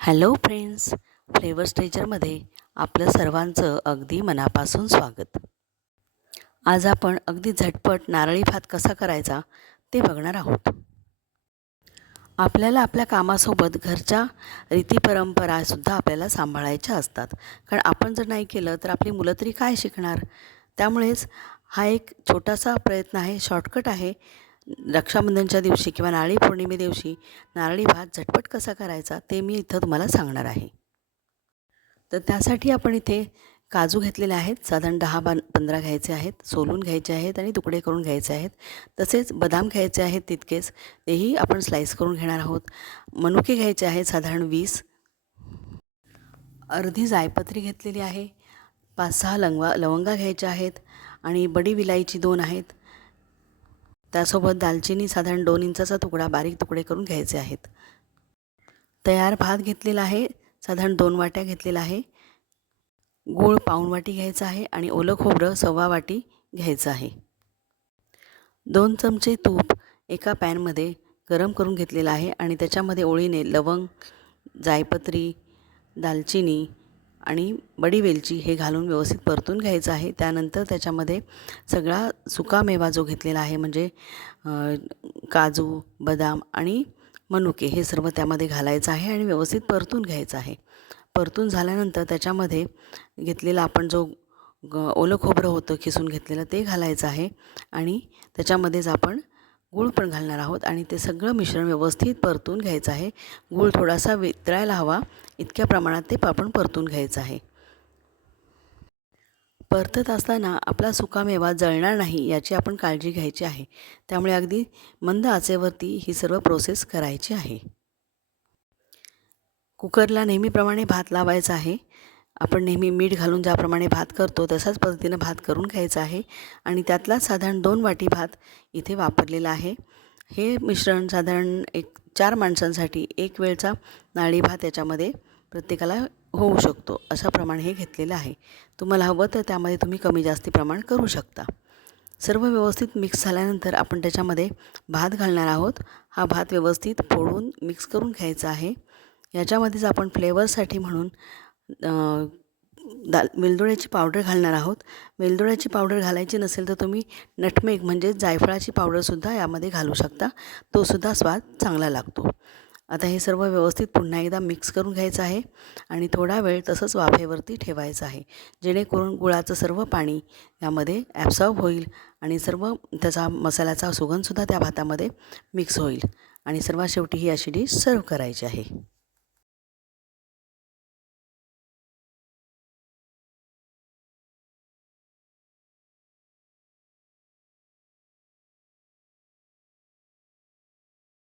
Hello friends, flavours टीचरमध्ये आपलं सर्वांचं अगदी मनापासून स्वागत. आज आपण अगदी झटपट नारळी भात कसा करायचा ते बघणार आहोत. आपल्याला आपल्या कामासोबत घरच्या रीती परंपरासुद्धा आपल्याला सांभाळायच्या असतात. कारण आपण जर नाही केलं तर आपली मुलं तरी काय शिकणार. त्यामुळेच हा एक छोटासा प्रयत्न आहे, शॉर्टकट आहे. रक्षाबंधनच्या दिवशी किंवा नारळी पौर्णिमे दिवशी नारळी भात झटपट कसा करायचा ते मी इथं तुम्हाला सांगणार आहे. तर त्यासाठी आपण इथे काजू घेतलेले आहेत, साधारण 10-15 घ्यायचे आहेत, सोलून घ्यायचे आहेत आणि तुकडे करून घ्यायचे आहेत. तसेच बदाम घ्यायचे आहेत तितकेच, तेही आपण स्लाईस करून घेणार आहोत. मनुके घ्यायचे आहेत साधारण 20. अर्धी जायपत्री घेतलेली आहे. 5-6 लवंगा घ्यायच्या आहेत आणि बडी विलायची 2 आहेत. त्यासोबत दालचिनी साधारण 2 इंचाचा तुकडा बारीक तुकडे करून घ्यायचे आहेत. तयार भात घेतलेला आहे, साधारण 2 वाट्या घेतलेला आहे. गूळ पाऊण वाटी घ्यायचा आहे आणि ओलं खोबरं 1/4 वाटी घ्यायचं आहे. 2 चमचे तूप एका पॅनमध्ये गरम करून घेतलेलं आहे आणि त्याच्यामध्ये ओळीने लवंग, जायपत्री, दालचिनी आणि बडी वेलची हे घालून व्यवस्थित परतून घ्यायचं आहे. त्यानंतर त्याच्यामध्ये सगळा सुकामेवा जो घेतलेला आहे म्हणजे काजू, बदाम आणि मनुके हे सर्व त्यामध्ये घालायचं आहे आणि व्यवस्थित परतून घ्यायचं आहे. परतून झाल्यानंतर त्याच्यामध्ये घेतलेला आपण जो ओलं खोबरं होतं खिसून घेतलेलं ते घालायचं आहे आणि त्याच्यामध्येच आपण गूळ पण घालणार आहोत आणि ते सगळं मिश्रण व्यवस्थित परतून घ्यायचं आहे. गूळ थोडासा वितळायला हवा इतक्या प्रमाणात ते आपण परतून घ्यायचं आहे. परतत असताना आपला सुकामेवा जळणार नाही याची आपण काळजी घ्यायची आहे. त्यामुळे अगदी मंद आचेवरती ही सर्व प्रोसेस करायची आहे. कुकरला नेहमीप्रमाणे भात लावायचा आहे. आपण नेहमी मीठ घालून ज्याप्रमाणे भात करतो तशाच पद्धतीनं भात करून घ्यायचा आहे आणि त्यातला साधारण 2 वाटी भात इथे वापरलेला आहे. हे मिश्रण साधारण 4 माणसांसाठी एक वेळचा नारळी भात याच्यामध्ये प्रत्येकाला होऊ शकतो अशा प्रमाणे हे घेतलेलं आहे. तुम्हाला हवं तर त्यामध्ये तुम्ही कमी जास्ती प्रमाण करू शकता. सर्व व्यवस्थित मिक्स झाल्यानंतर आपण त्याच्यामध्ये भात घालणार आहोत. हा भात व्यवस्थित फोडून मिक्स करून घ्यायचा आहे. याच्यामध्येच आपण फ्लेवरसाठी म्हणून वेलदोड्याची पावडर घालणार आहोत. वेलदोड्याची पावडर घालायची नसेल तर तुम्ही नटमेग म्हणजे जायफळाची पावडरसुद्धा यामध्ये घालू शकता, तोसुद्धा स्वाद चांगला लागतो. आता हे सर्व व्यवस्थित पुन्हा एकदा मिक्स करून घ्यायचं आहे आणि थोडा वेळ तसंच वाफेवरती ठेवायचं आहे, जेणेकरून गुळाचं सर्व पाणी यामध्ये ॲब्सॉर्ब होईल आणि सर्व त्याचा मसाल्याचा सुगंधसुद्धा त्या भातामध्ये मिक्स होईल आणि सर्वात शेवटी ही अशी डिश सर्व करायची आहे.